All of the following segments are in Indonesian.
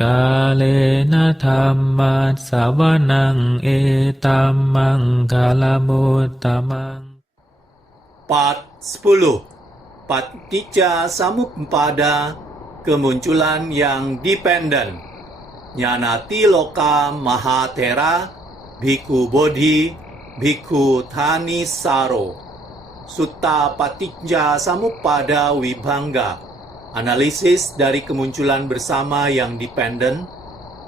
กาเลนะธัมมัสสวนังเอตัมมังคาลมุตตมัง Part 10. Paticca Samuppada, kemunculan yang dependen. Nyanati Loka Mahathera, Bhikkhu Bodhi, Bhikkhu Thanissaro. Sutta Paticca Samuppada Vibhanga, analisis dari kemunculan bersama yang dependen.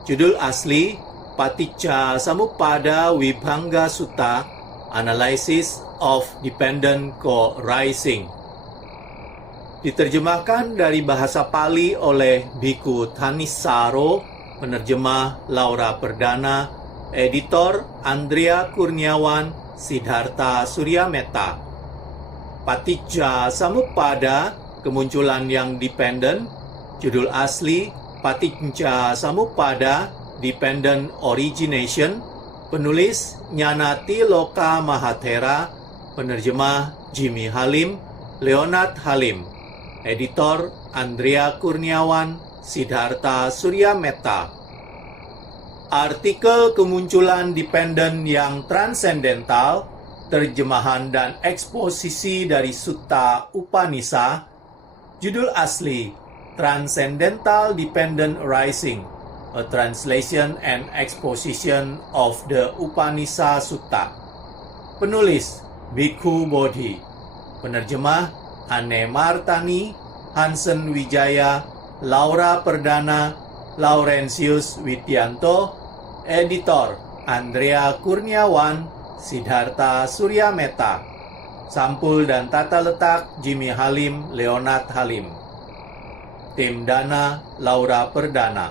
Judul asli Paticca Samuppada Vibhanga Sutta, Analysis of Dependent Co-Rising. Diterjemahkan dari bahasa Pali oleh Bhikkhu Thanissaro, penerjemah Laura Perdana, editor Andrea Kurniawan, Siddhartha Suryameta. Paticca Samuppada, kemunculan yang dependen. Judul asli Paticca Samuppada, Dependent Origination. Penulis Nyanati Loka Mahathera, penerjemah Jimmy Halim, Leonard Halim, editor Andrea Kurniawan, Siddhartha Suryameta. Artikel kemunculan dependen yang transendental, terjemahan dan eksposisi dari Sutta Upanishad. Judul asli Transcendental Dependent Rising, a translation and exposition of the Upanishad Sutta. Penulis Bhikkhu Bodhi, penerjemah Anne Martani, Hansen Wijaya, Laura Perdana, Laurentius Widianto, editor Andrea Kurniawan, Siddhartha Suryameta. Sampul dan tata letak Jimmy Halim, Leonard Halim. Tim Dana Laura Perdana.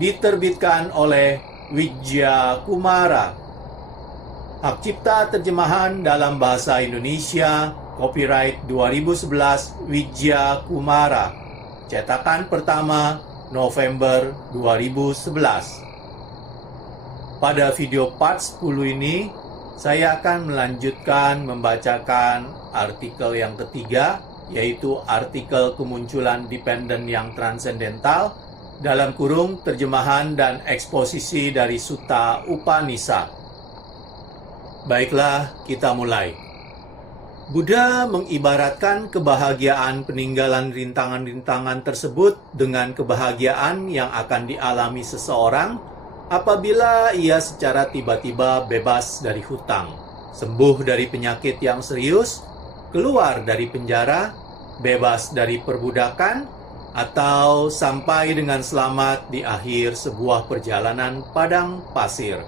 Diterbitkan oleh Wijaya Kumara. Hak cipta terjemahan dalam bahasa Indonesia, copyright 2011 Wijaya Kumara. Cetakan pertama November 2011. Pada video part 10 ini, saya akan melanjutkan membacakan artikel yang ketiga, yaitu artikel kemunculan dependen yang transendental, dalam kurung terjemahan dan eksposisi dari Sutta Upanishad. Baiklah, kita mulai. Buddha mengibaratkan kebahagiaan peninggalan rintangan-rintangan tersebut dengan kebahagiaan yang akan dialami seseorang apabila ia secara tiba-tiba bebas dari hutang, sembuh dari penyakit yang serius, keluar dari penjara, bebas dari perbudakan, atau sampai dengan selamat di akhir sebuah perjalanan padang pasir.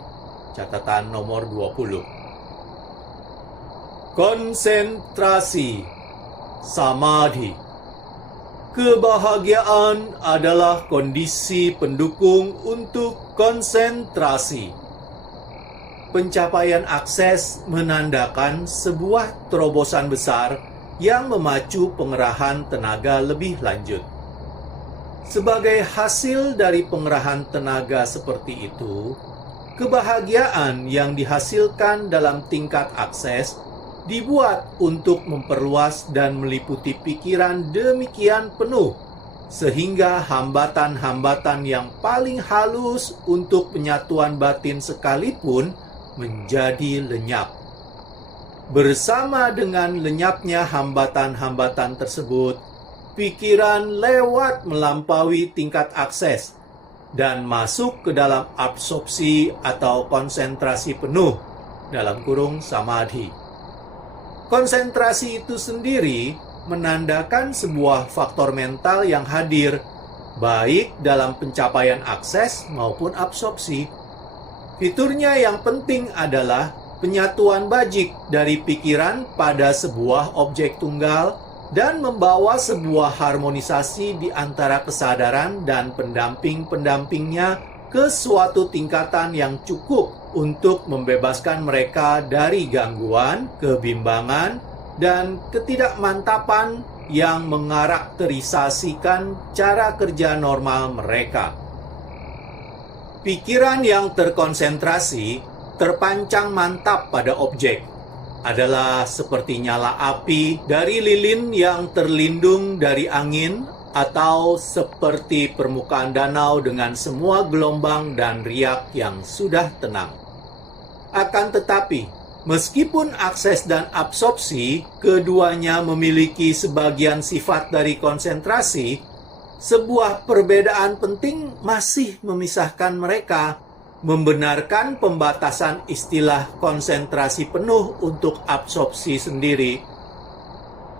Catatan nomor 20. Konsentrasi, samadhi. Kebahagiaan adalah kondisi pendukung untuk konsentrasi. Pencapaian akses menandakan sebuah terobosan besar yang memacu pengerahan tenaga lebih lanjut. Sebagai hasil dari pengerahan tenaga seperti itu, kebahagiaan yang dihasilkan dalam tingkat akses dibuat untuk memperluas dan meliputi pikiran demikian penuh, sehingga hambatan-hambatan yang paling halus untuk penyatuan batin sekalipun menjadi lenyap. Bersama dengan lenyapnya hambatan-hambatan tersebut, pikiran lewat melampaui tingkat akses dan masuk ke dalam absorpsi atau konsentrasi penuh, dalam kurung samadhi. Konsentrasi itu sendiri menandakan sebuah faktor mental yang hadir, baik dalam pencapaian akses maupun absorpsi. Fiturnya yang penting adalah penyatuan bajik dari pikiran pada sebuah objek tunggal dan membawa sebuah harmonisasi di antara kesadaran dan pendamping-pendampingnya ke suatu tingkatan yang cukup untuk membebaskan mereka dari gangguan, kebimbangan, dan ketidakmantapan yang mengarakterisasikan cara kerja normal mereka. Pikiran yang terkonsentrasi terpancang mantap pada objek, adalah seperti nyala api dari lilin yang terlindung dari angin atau seperti permukaan danau dengan semua gelombang dan riak yang sudah tenang. Akan tetapi, meskipun akses dan absorpsi keduanya memiliki sebagian sifat dari konsentrasi, sebuah perbedaan penting masih memisahkan mereka, membenarkan pembatasan istilah konsentrasi penuh untuk absorpsi sendiri.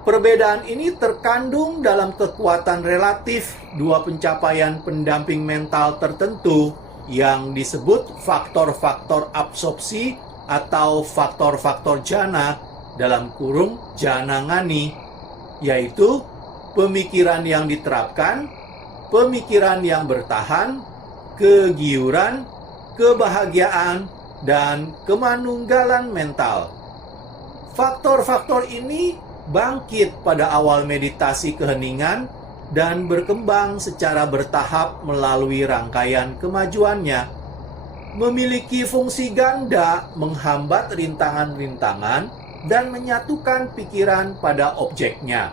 Perbedaan ini terkandung dalam kekuatan relatif dua pencapaian pendamping mental tertentu yang disebut faktor-faktor absorpsi atau faktor-faktor jana dalam kurung jana ngani, yaitu pemikiran yang diterapkan, pemikiran yang bertahan, kegiuran, kebahagiaan, dan kemanunggalan mental. Faktor-faktor ini bangkit pada awal meditasi keheningan dan berkembang secara bertahap melalui rangkaian kemajuannya. Memiliki fungsi ganda menghambat rintangan-rintangan dan menyatukan pikiran pada objeknya.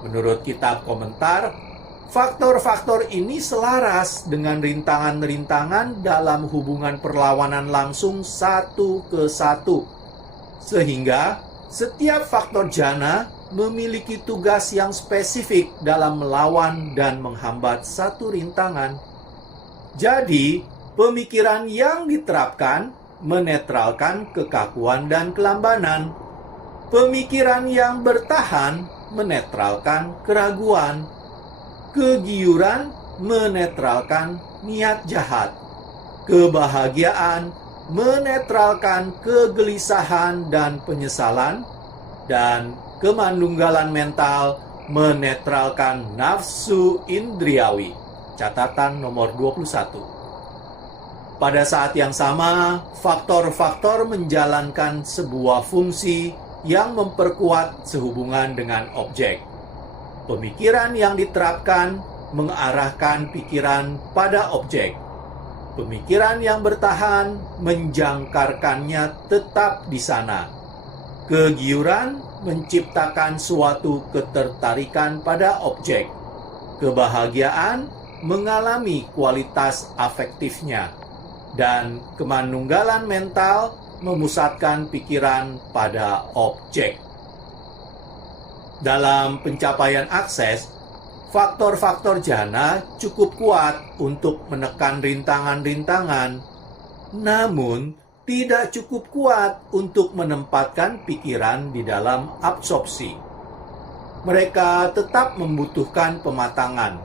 Menurut kitab komentar, faktor-faktor ini selaras dengan rintangan-rintangan dalam hubungan perlawanan langsung satu ke satu, sehingga setiap faktor jana memiliki tugas yang spesifik dalam melawan dan menghambat satu rintangan. Jadi, pemikiran yang diterapkan menetralkan kekakuan dan kelambanan. Pemikiran yang bertahan menetralkan keraguan. Kegiuran menetralkan niat jahat. Kebahagiaan menetralkan kegelisahan dan penyesalan, dan kemanunggalan mental menetralkan nafsu indriawi. Catatan nomor 21. Pada saat yang sama, faktor-faktor menjalankan sebuah fungsi yang memperkuat sehubungan dengan objek. Pemikiran yang diterapkan mengarahkan pikiran pada objek. Pemikiran yang bertahan menjangkarkannya tetap di sana. Kegiuran menciptakan suatu ketertarikan pada objek. Kebahagiaan mengalami kualitas afektifnya. Dan kemanunggalan mental memusatkan pikiran pada objek. Dalam pencapaian akses, faktor-faktor jana cukup kuat untuk menekan rintangan-rintangan, namun tidak cukup kuat untuk menempatkan pikiran di dalam absorpsi. Mereka tetap membutuhkan pematangan.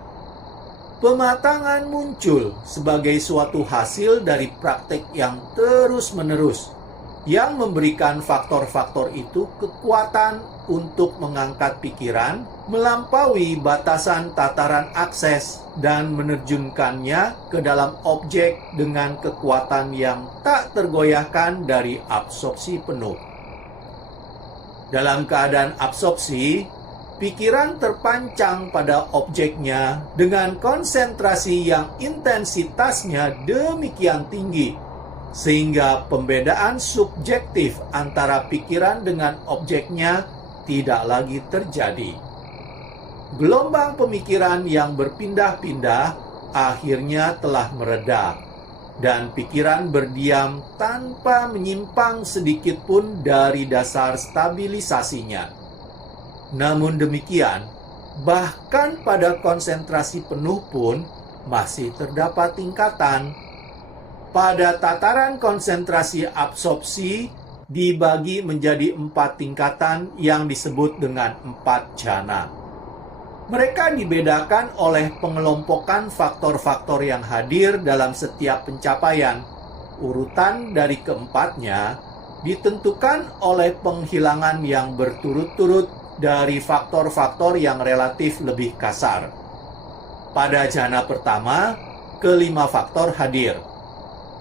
Pematangan muncul sebagai suatu hasil dari praktek yang terus-menerus, yang memberikan faktor-faktor itu kekuatan untuk mengangkat pikiran melampaui batasan tataran akses dan menerjunkannya ke dalam objek dengan kekuatan yang tak tergoyahkan dari absorpsi penuh. Dalam keadaan absorpsi, pikiran terpancang pada objeknya dengan konsentrasi yang intensitasnya demikian tinggi, sehingga pembedaan subjektif antara pikiran dengan objeknya tidak lagi terjadi. Gelombang pemikiran yang berpindah-pindah akhirnya telah mereda, dan pikiran berdiam tanpa menyimpang sedikit pun dari dasar stabilisasinya. Namun demikian, bahkan pada konsentrasi penuh pun masih terdapat tingkatan. Pada tataran konsentrasi absorpsi dibagi menjadi 4 tingkatan yang disebut dengan 4 jana. Mereka dibedakan oleh pengelompokan faktor-faktor yang hadir dalam setiap pencapaian. Urutan dari keempatnya ditentukan oleh penghilangan yang berturut-turut dari faktor-faktor yang relatif lebih kasar. Pada jana pertama, kelima faktor hadir.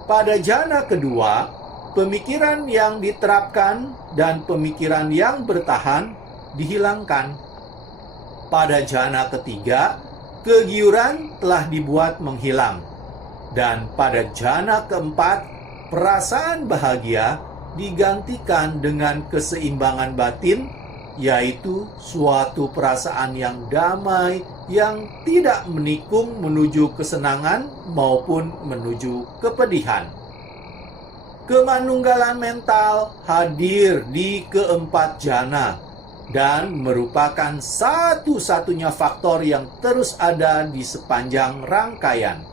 Pada jana kedua, pemikiran yang diterapkan dan pemikiran yang bertahan dihilangkan. Pada jana ketiga, kegiuran telah dibuat menghilang. Dan pada jana keempat, perasaan bahagia digantikan dengan keseimbangan batin, yaitu suatu perasaan yang damai yang tidak menikung menuju kesenangan maupun menuju kepedihan. Kemanunggalan mental hadir di keempat jana dan merupakan satu-satunya faktor yang terus ada di sepanjang rangkaian.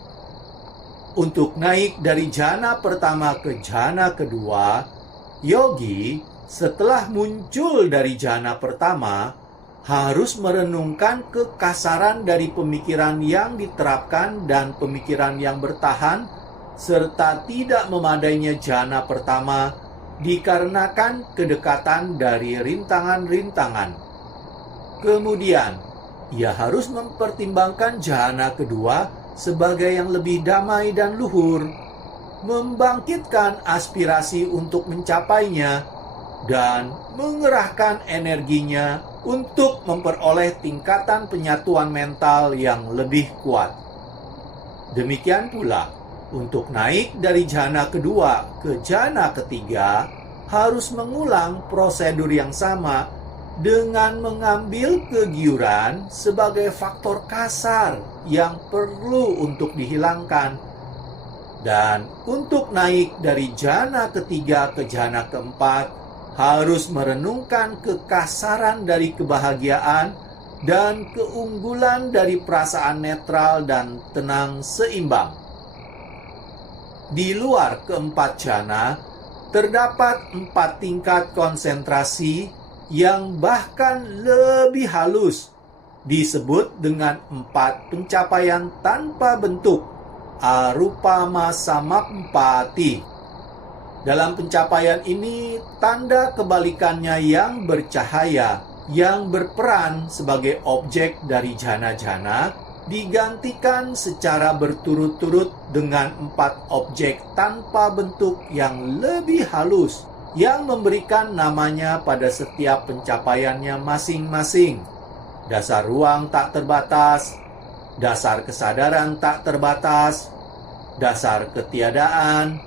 Untuk naik dari jana pertama ke jana kedua, yogi setelah muncul dari jana pertama harus merenungkan kekasaran dari pemikiran yang diterapkan dan pemikiran yang bertahan, serta tidak memadainya jana pertama dikarenakan kedekatan dari rintangan-rintangan. Kemudian, ia harus mempertimbangkan jana kedua sebagai yang lebih damai dan luhur, membangkitkan aspirasi untuk mencapainya, dan mengerahkan energinya untuk memperoleh tingkatan penyatuan mental yang lebih kuat. Demikian pula, untuk naik dari jana kedua ke jana ketiga, harus mengulang prosedur yang sama dengan mengambil kegiuran sebagai faktor kasar yang perlu untuk dihilangkan. Dan untuk naik dari jana ketiga ke jana keempat, harus merenungkan kekasaran dari kebahagiaan dan keunggulan dari perasaan netral dan tenang seimbang. Di luar keempat jana, terdapat 4 tingkat konsentrasi yang bahkan lebih halus, disebut dengan 4 pencapaian tanpa bentuk, arupama samappati. Dalam pencapaian ini, tanda kebalikannya yang bercahaya, yang berperan sebagai objek dari jana-jana, digantikan secara berturut-turut dengan 4 objek tanpa bentuk yang lebih halus, yang memberikan namanya pada setiap pencapaiannya masing-masing. Dasar ruang tak terbatas, dasar kesadaran tak terbatas, dasar ketiadaan,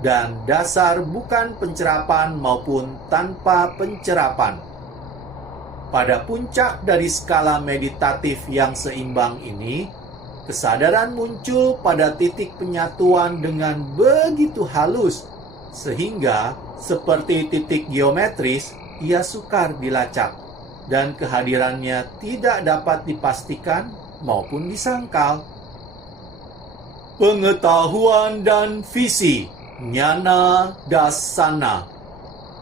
dan dasar bukan pencerapan maupun tanpa pencerapan. Pada puncak dari skala meditatif yang seimbang ini, kesadaran muncul pada titik penyatuan dengan begitu halus, sehingga seperti titik geometris, ia sukar dilacak, dan kehadirannya tidak dapat dipastikan maupun disangkal. Pengetahuan dan visi. Jnana Dasana.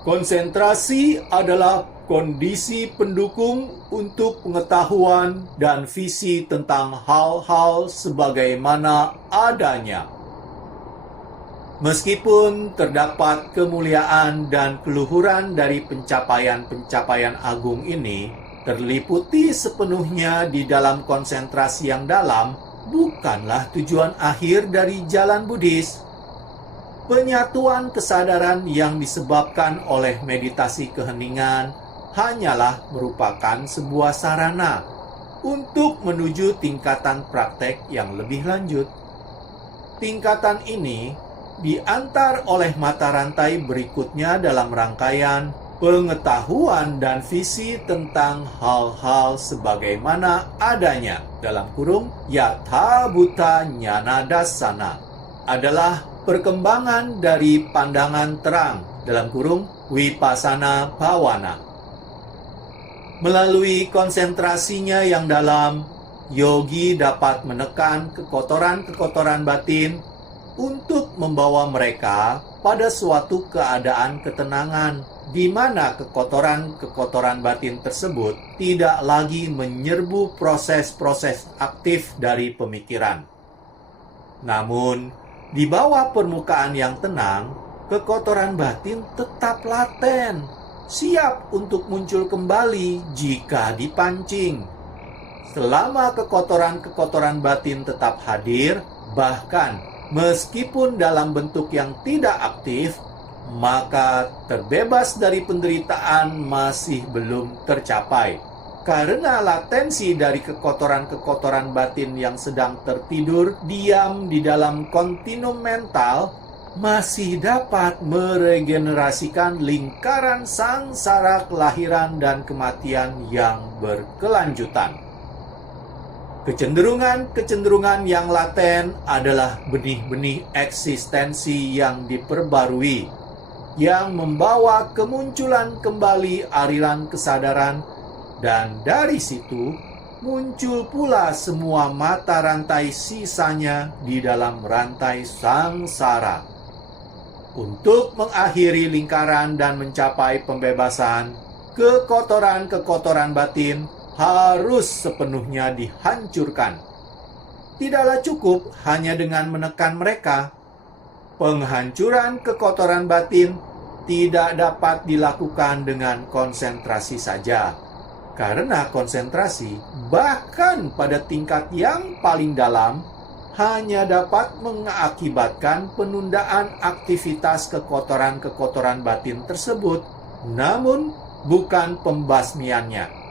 Konsentrasi adalah kondisi pendukung untuk pengetahuan dan visi tentang hal-hal sebagaimana adanya. Meskipun terdapat kemuliaan dan keluhuran dari pencapaian-pencapaian agung ini, terliputi sepenuhnya di dalam konsentrasi yang dalam, bukanlah tujuan akhir dari jalan Buddhis. Penyatuan kesadaran yang disebabkan oleh meditasi keheningan hanyalah merupakan sebuah sarana untuk menuju tingkatan praktek yang lebih lanjut. Tingkatan ini diantar oleh mata rantai berikutnya dalam rangkaian pengetahuan dan visi tentang hal-hal sebagaimana adanya, dalam kurung Yatha Bhuta Jnana Dasana, adalah perkembangan dari pandangan terang, dalam kurung Vipassana Bhavana. Melalui konsentrasinya yang dalam, yogi dapat menekan kekotoran-kekotoran batin untuk membawa mereka pada suatu keadaan ketenangan, di mana kekotoran-kekotoran batin tersebut tidak lagi menyerbu proses-proses aktif dari pemikiran. Namun, di bawah permukaan yang tenang, kekotoran batin tetap laten, siap untuk muncul kembali jika dipancing. Selama kekotoran-kekotoran batin tetap hadir, bahkan meskipun dalam bentuk yang tidak aktif, maka terbebas dari penderitaan masih belum tercapai. Karena latensi dari kekotoran-kekotoran batin yang sedang tertidur diam di dalam kontinum mental masih dapat meregenerasikan lingkaran sangsara kelahiran dan kematian yang berkelanjutan. Kecenderungan-kecenderungan yang laten adalah benih-benih eksistensi yang diperbarui, yang membawa kemunculan kembali aliran kesadaran, dan dari situ muncul pula semua mata rantai sisanya di dalam rantai sangsara. Untuk mengakhiri lingkaran dan mencapai pembebasan, kekotoran-kekotoran batin harus sepenuhnya dihancurkan. Tidaklah cukup hanya dengan menekan mereka. Penghancuran kekotoran batin tidak dapat dilakukan dengan konsentrasi saja. Karena konsentrasi, bahkan pada tingkat yang paling dalam, hanya dapat mengakibatkan penundaan aktivitas kekotoran-kekotoran batin tersebut, namun bukan pembasmiannya.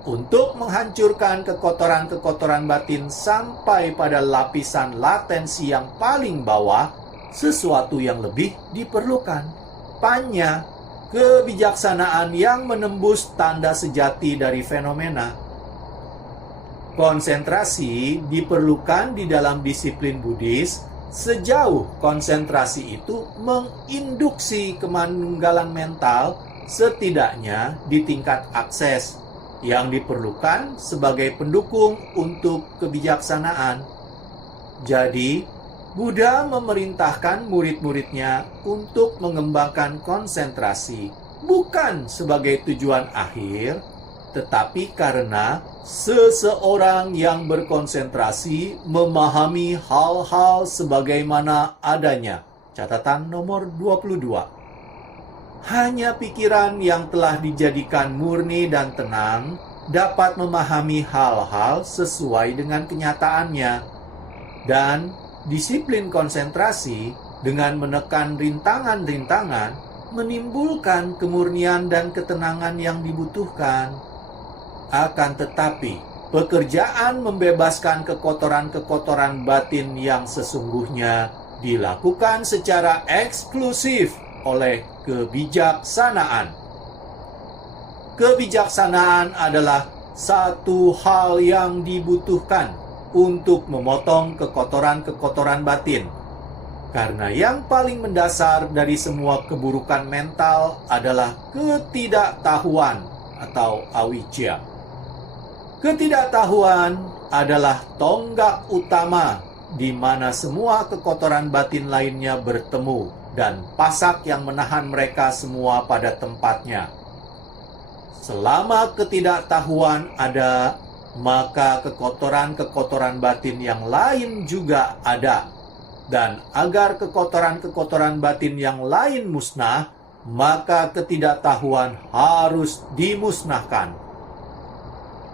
Untuk menghancurkan kekotoran-kekotoran batin sampai pada lapisan latensi yang paling bawah, sesuatu yang lebih diperlukan. Panya, kebijaksanaan yang menembus tanda sejati dari fenomena. Konsentrasi diperlukan di dalam disiplin Buddhis sejauh konsentrasi itu menginduksi kemanunggalan mental setidaknya di tingkat akses yang diperlukan sebagai pendukung untuk kebijaksanaan. Jadi, Buddha memerintahkan murid-muridnya untuk mengembangkan konsentrasi bukan sebagai tujuan akhir, tetapi karena seseorang yang berkonsentrasi memahami hal-hal sebagaimana adanya. Catatan nomor 22. Hanya pikiran yang telah dijadikan murni dan tenang dapat memahami hal-hal sesuai dengan kenyataannya. Dan disiplin konsentrasi dengan menekan rintangan-rintangan menimbulkan kemurnian dan ketenangan yang dibutuhkan. Akan tetapi, pekerjaan membebaskan kekotoran-kekotoran batin yang sesungguhnya dilakukan secara eksklusif oleh kebijaksanaan. Kebijaksanaan adalah satu hal yang dibutuhkan untuk memotong kekotoran-kekotoran batin. Karena yang paling mendasar dari semua keburukan mental adalah ketidaktahuan atau awicca. Ketidaktahuan adalah tonggak utama di mana semua kekotoran batin lainnya bertemu dan pasak yang menahan mereka semua pada tempatnya. Selama ketidaktahuan ada, maka kekotoran-kekotoran batin yang lain juga ada. Dan agar kekotoran-kekotoran batin yang lain musnah, maka ketidaktahuan harus dimusnahkan.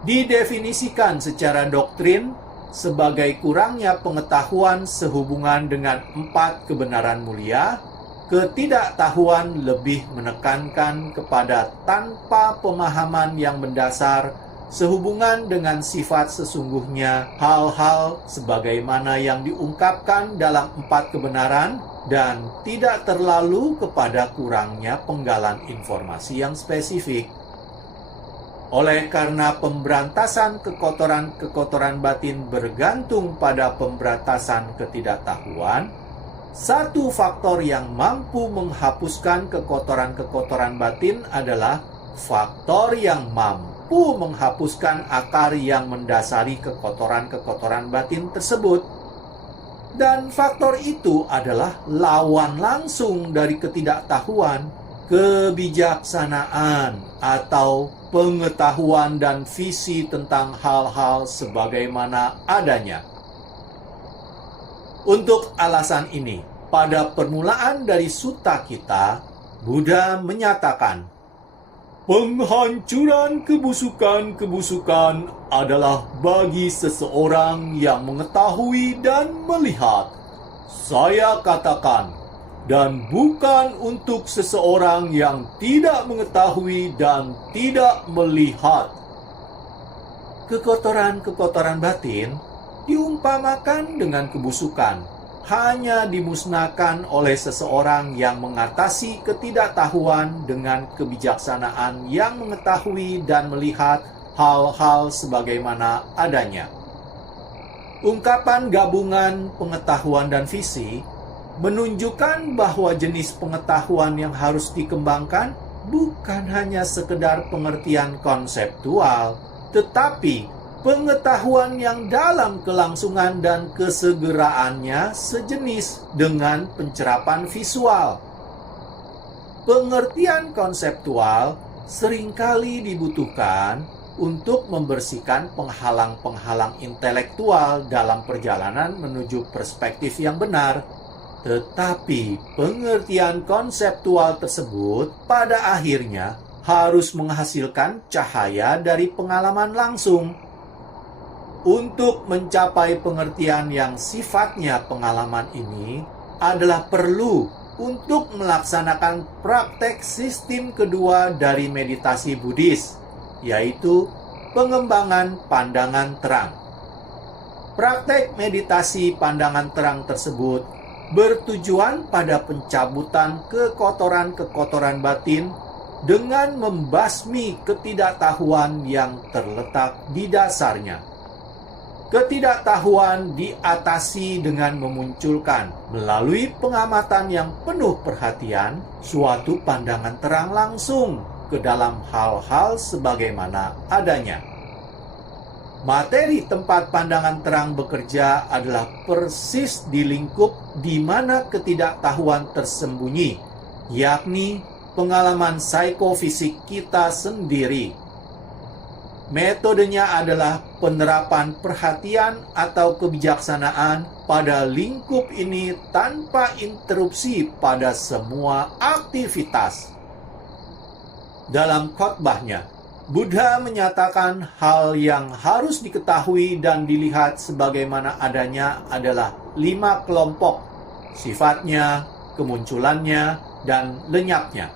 Didefinisikan secara doktrin sebagai kurangnya pengetahuan sehubungan dengan 4 kebenaran mulia, ketidaktahuan lebih menekankan kepada tanpa pemahaman yang mendasar sehubungan dengan sifat sesungguhnya hal-hal sebagaimana yang diungkapkan dalam 4 kebenaran dan tidak terlalu kepada kurangnya penggalan informasi yang spesifik. Oleh karena pemberantasan kekotoran-kekotoran batin bergantung pada pemberantasan ketidaktahuan, satu faktor yang mampu menghapuskan kekotoran-kekotoran batin adalah faktor yang mampu menghapuskan akar yang mendasari kekotoran-kekotoran batin tersebut. Dan faktor itu adalah lawan langsung dari ketidaktahuan, kebijaksanaan, atau pengetahuan dan visi tentang hal-hal sebagaimana adanya. Untuk alasan ini, pada permulaan dari sutta kita, Buddha menyatakan, penghancuran kebusukan-kebusukan adalah bagi seseorang yang mengetahui dan melihat. Saya katakan, dan bukan untuk seseorang yang tidak mengetahui dan tidak melihat. Kekotoran-kekotoran batin diumpamakan dengan kebusukan, hanya dimusnahkan oleh seseorang yang mengatasi ketidaktahuan dengan kebijaksanaan yang mengetahui dan melihat hal-hal sebagaimana adanya. Ungkapan gabungan pengetahuan dan visi menunjukkan bahwa jenis pengetahuan yang harus dikembangkan bukan hanya sekedar pengertian konseptual, tetapi pengetahuan yang dalam kelangsungan dan kesegeraannya sejenis dengan pencerapan visual. Pengertian konseptual seringkali dibutuhkan untuk membersihkan penghalang-penghalang intelektual dalam perjalanan menuju perspektif yang benar. Tetapi pengertian konseptual tersebut pada akhirnya harus menghasilkan cahaya dari pengalaman langsung. Untuk mencapai pengertian yang sifatnya pengalaman ini adalah perlu untuk melaksanakan praktek sistem kedua dari meditasi Buddhis, yaitu pengembangan pandangan terang. Praktek meditasi pandangan terang tersebut bertujuan pada pencabutan kekotoran-kekotoran batin dengan membasmi ketidaktahuan yang terletak di dasarnya. Ketidaktahuan diatasi dengan memunculkan melalui pengamatan yang penuh perhatian suatu pandangan terang langsung ke dalam hal-hal sebagaimana adanya. Materi tempat pandangan terang bekerja adalah persis di lingkup di mana ketidaktahuan tersembunyi, yakni pengalaman psikofisik kita sendiri. Metodenya adalah penerapan perhatian atau kebijaksanaan pada lingkup ini tanpa interupsi pada semua aktivitas. Dalam khotbahnya, Buddha menyatakan hal yang harus diketahui dan dilihat sebagaimana adanya adalah 5 kelompok, sifatnya, kemunculannya, dan lenyapnya.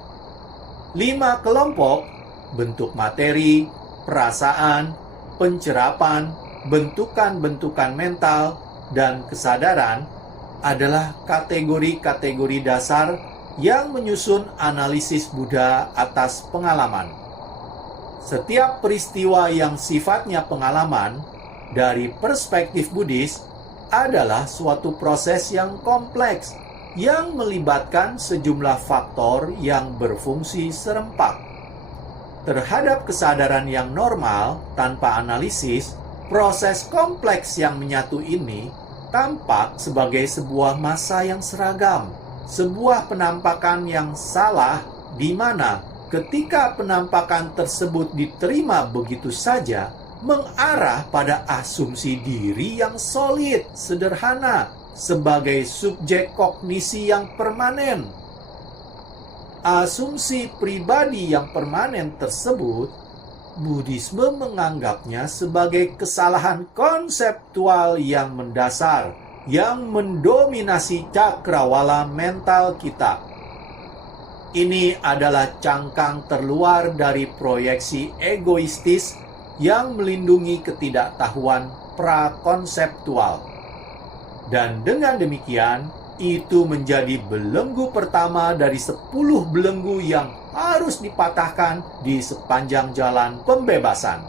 5 kelompok, bentuk materi, perasaan, pencerapan, bentukan-bentukan mental, dan kesadaran adalah kategori-kategori dasar yang menyusun analisis Buddha atas pengalaman. Setiap peristiwa yang sifatnya pengalaman, dari perspektif Buddhis, adalah suatu proses yang kompleks yang melibatkan sejumlah faktor yang berfungsi serempak. Terhadap kesadaran yang normal tanpa analisis, proses kompleks yang menyatu ini tampak sebagai sebuah massa yang seragam, sebuah penampakan yang salah di mana ketika penampakan tersebut diterima begitu saja, mengarah pada asumsi diri yang solid, sederhana, sebagai subjek kognisi yang permanen. Asumsi pribadi yang permanen tersebut, Buddhisme menganggapnya sebagai kesalahan konseptual yang mendasar, yang mendominasi cakrawala mental kita. Ini adalah cangkang terluar dari proyeksi egoistis yang melindungi ketidaktahuan prakonseptual. Dan dengan demikian, itu menjadi belenggu pertama dari 10 belenggu yang harus dipatahkan di sepanjang jalan pembebasan.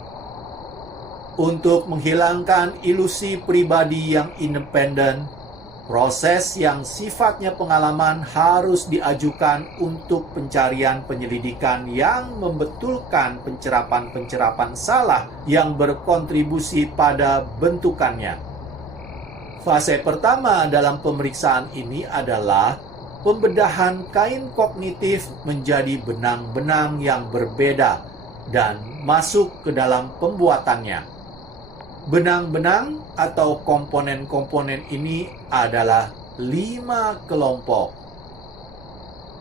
Untuk menghilangkan ilusi pribadi yang independen, proses yang sifatnya pengalaman harus diajukan untuk pencarian penyelidikan yang membetulkan pencerapan-pencerapan salah yang berkontribusi pada bentukannya. Fase pertama dalam pemeriksaan ini adalah pembedahan kain kognitif menjadi benang-benang yang berbeda dan masuk ke dalam pembuatannya. Benang-benang atau komponen-komponen ini adalah 5 kelompok.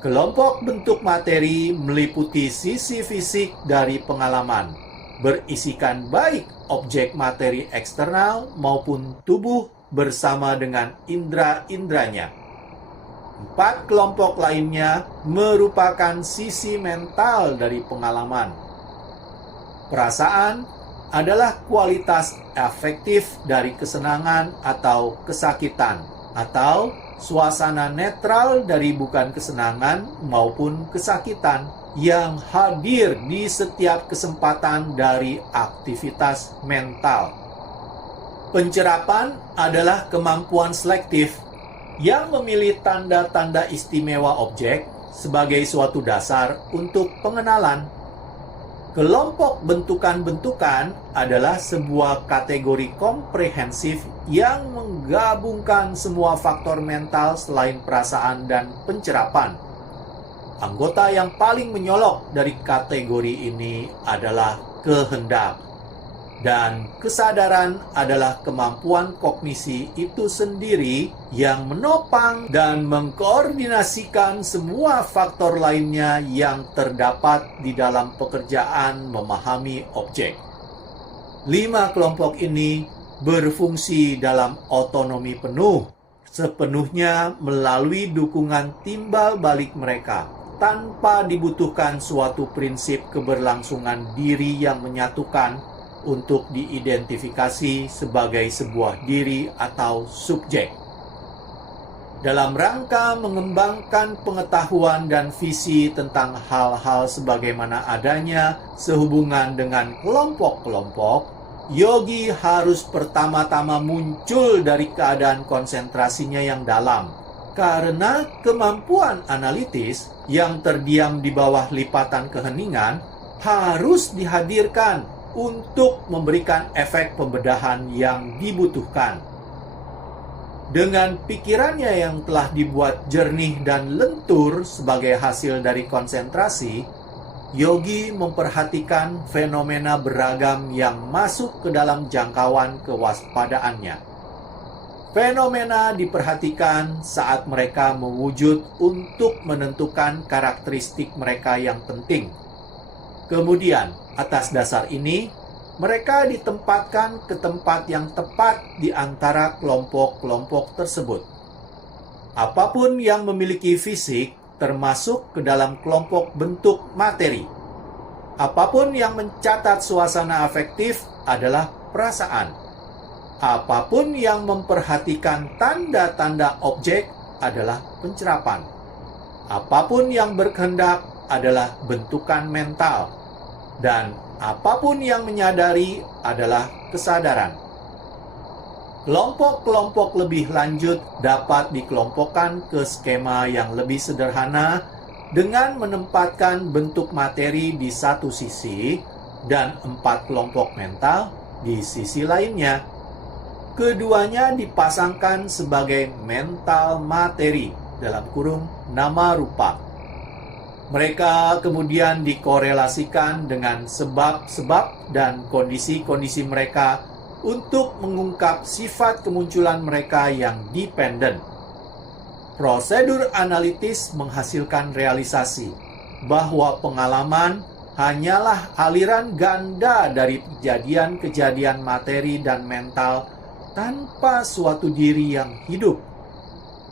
Kelompok bentuk materi meliputi sisi fisik dari pengalaman, berisikan baik objek materi eksternal maupun tubuh bersama dengan indera-inderanya. 4 kelompok lainnya merupakan sisi mental dari pengalaman. Perasaan adalah kualitas afektif dari kesenangan atau kesakitan, atau suasana netral dari bukan kesenangan maupun kesakitan yang hadir di setiap kesempatan dari aktivitas mental. Pencerapan adalah kemampuan selektif yang memilih tanda-tanda istimewa objek sebagai suatu dasar untuk pengenalan. Kelompok bentukan-bentukan adalah sebuah kategori komprehensif yang menggabungkan semua faktor mental selain perasaan dan pencerapan. Anggota yang paling menyolok dari kategori ini adalah kehendak. Dan kesadaran adalah kemampuan kognisi itu sendiri yang menopang dan mengkoordinasikan semua faktor lainnya yang terdapat di dalam pekerjaan memahami objek. 5 kelompok ini berfungsi dalam otonomi penuh, sepenuhnya melalui dukungan timbal balik mereka, tanpa dibutuhkan suatu prinsip keberlangsungan diri yang menyatukan untuk diidentifikasi sebagai sebuah diri atau subjek. Dalam rangka mengembangkan pengetahuan dan visi tentang hal-hal sebagaimana adanya sehubungan dengan kelompok-kelompok, yogi harus pertama-tama muncul dari keadaan konsentrasinya yang dalam, karena kemampuan analitis yang terdiam di bawah lipatan keheningan harus dihadirkan untuk memberikan efek pembedahan yang dibutuhkan. Dengan pikirannya yang telah dibuat jernih dan lentur sebagai hasil dari konsentrasi, yogi memperhatikan fenomena beragam yang masuk ke dalam jangkauan kewaspadaannya. Fenomena diperhatikan saat mereka mewujud untuk menentukan karakteristik mereka yang penting. Kemudian, atas dasar ini, mereka ditempatkan ke tempat yang tepat di antara kelompok-kelompok tersebut. Apapun yang memiliki fisik termasuk ke dalam kelompok bentuk materi. Apapun yang mencatat suasana afektif adalah perasaan. Apapun yang memperhatikan tanda-tanda objek adalah pencerapan. Apapun yang berkehendak adalah bentukan mental. Dan apapun yang menyadari adalah kesadaran. Kelompok-kelompok lebih lanjut dapat dikelompokkan ke skema yang lebih sederhana dengan menempatkan bentuk materi di satu sisi dan 4 kelompok mental di sisi lainnya. Keduanya dipasangkan sebagai mental materi dalam kurung nama rupa. Mereka kemudian dikorelasikan dengan sebab-sebab dan kondisi-kondisi mereka untuk mengungkap sifat kemunculan mereka yang dependen. Prosedur analitis menghasilkan realisasi bahwa pengalaman hanyalah aliran ganda dari kejadian-kejadian materi dan mental tanpa suatu diri yang hidup.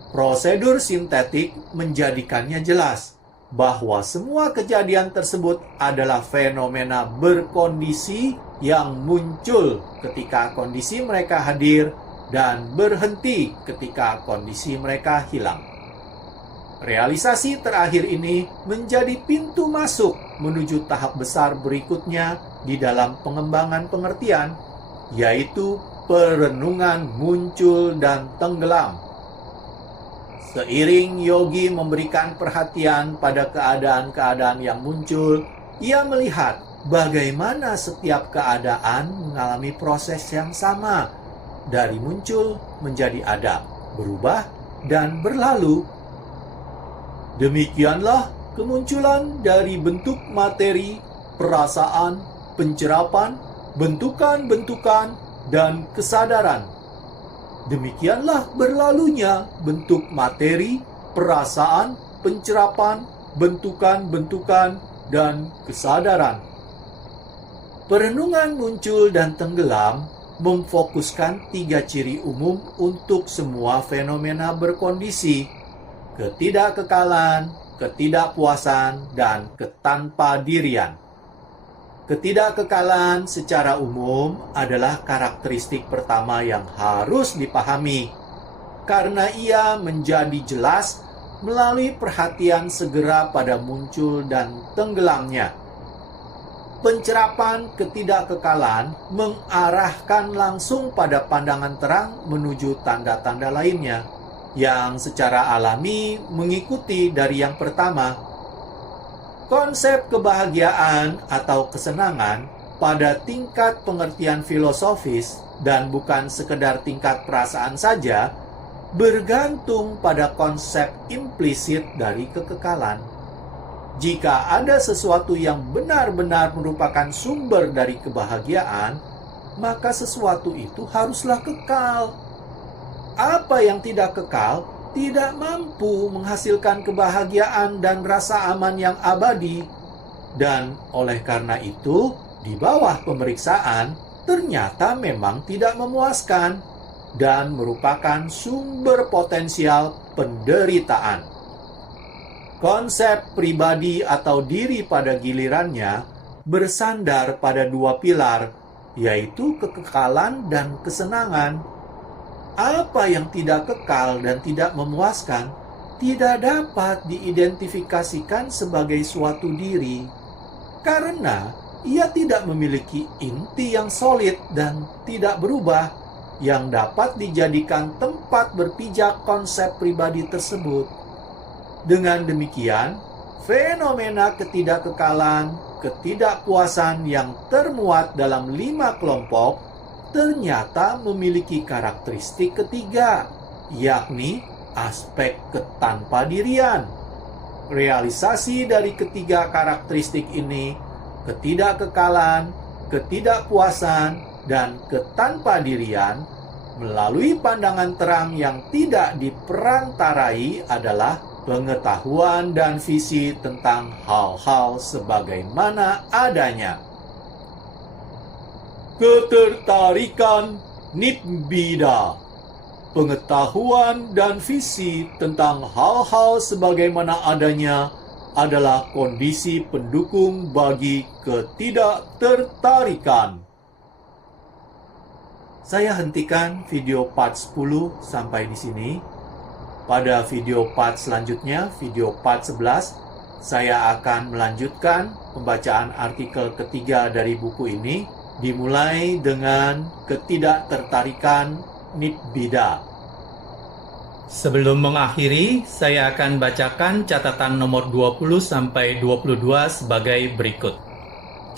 Prosedur sintetik menjadikannya jelas bahwa semua kejadian tersebut adalah fenomena berkondisi yang muncul ketika kondisi mereka hadir dan berhenti ketika kondisi mereka hilang. Realisasi terakhir ini menjadi pintu masuk menuju tahap besar berikutnya di dalam pengembangan pengertian, yaitu perenungan muncul dan tenggelam. Seiring yogi memberikan perhatian pada keadaan-keadaan yang muncul, ia melihat bagaimana setiap keadaan mengalami proses yang sama, dari muncul menjadi ada, berubah, dan berlalu. Demikianlah kemunculan dari bentuk materi, perasaan, pencerapan, bentukan-bentukan, dan kesadaran. Demikianlah berlalunya bentuk materi, perasaan, pencerapan, bentukan-bentukan, dan kesadaran. Perenungan muncul dan tenggelam memfokuskan 3 ciri umum untuk semua fenomena berkondisi: ketidakkekalan, ketidakpuasan, dan ketanpadirian. Ketidakkekalan secara umum adalah karakteristik pertama yang harus dipahami, karena ia menjadi jelas melalui perhatian segera pada muncul dan tenggelamnya. Pencerapan ketidakkekalan mengarahkan langsung pada pandangan terang menuju tanda-tanda lainnya, yang secara alami mengikuti dari yang pertama. Konsep kebahagiaan atau kesenangan pada tingkat pengertian filosofis dan bukan sekedar tingkat perasaan saja, bergantung pada konsep implisit dari kekekalan. Jika ada sesuatu yang benar-benar merupakan sumber dari kebahagiaan, maka sesuatu itu haruslah kekal. Apa yang tidak kekal tidak mampu menghasilkan kebahagiaan dan rasa aman yang abadi. Dan oleh karena itu, di bawah pemeriksaan, ternyata memang tidak memuaskan dan merupakan sumber potensial penderitaan. Konsep pribadi atau diri pada gilirannya bersandar pada dua pilar, yaitu kekekalan dan kesenangan. Apa yang tidak kekal dan tidak memuaskan tidak dapat diidentifikasikan sebagai suatu diri, karena ia tidak memiliki inti yang solid dan tidak berubah, yang dapat dijadikan tempat berpijak konsep pribadi tersebut. Dengan demikian, fenomena ketidakkekalan, ketidakpuasan yang termuat dalam 5 kelompok ternyata memiliki karakteristik ketiga, yakni aspek ketanpadirian. Realisasi dari ketiga karakteristik ini, ketidakkekalan, ketidakpuasan, dan ketanpadirian, melalui pandangan terang yang tidak diperantarai adalah pengetahuan dan visi tentang hal-hal sebagaimana adanya. Ketertarikan Nibbida. Pengetahuan dan visi tentang hal-hal sebagaimana adanya adalah kondisi pendukung bagi ketidaktertarikan. Saya hentikan video part 10 sampai di sini. Pada video part selanjutnya, video part 11, saya akan melanjutkan pembacaan artikel ketiga dari buku ini, dimulai dengan ketidaktertarikan Nibbida. Sebelum mengakhiri, saya akan bacakan catatan nomor 20 sampai 22 sebagai berikut.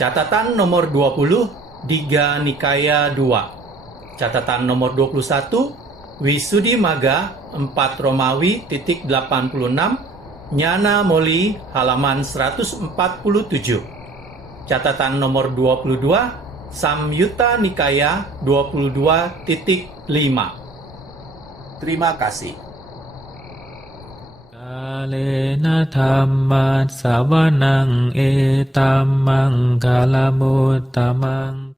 Catatan nomor 20, Digha Nikaya 2. Catatan nomor 21, Wisuddhimagga 4 Romawi _86, Jnana Moli halaman 147. Catatan nomor 22, Samyutta Nikaya 22.5. Terima kasih. Kalena dhamma savanang etammang kalamutamang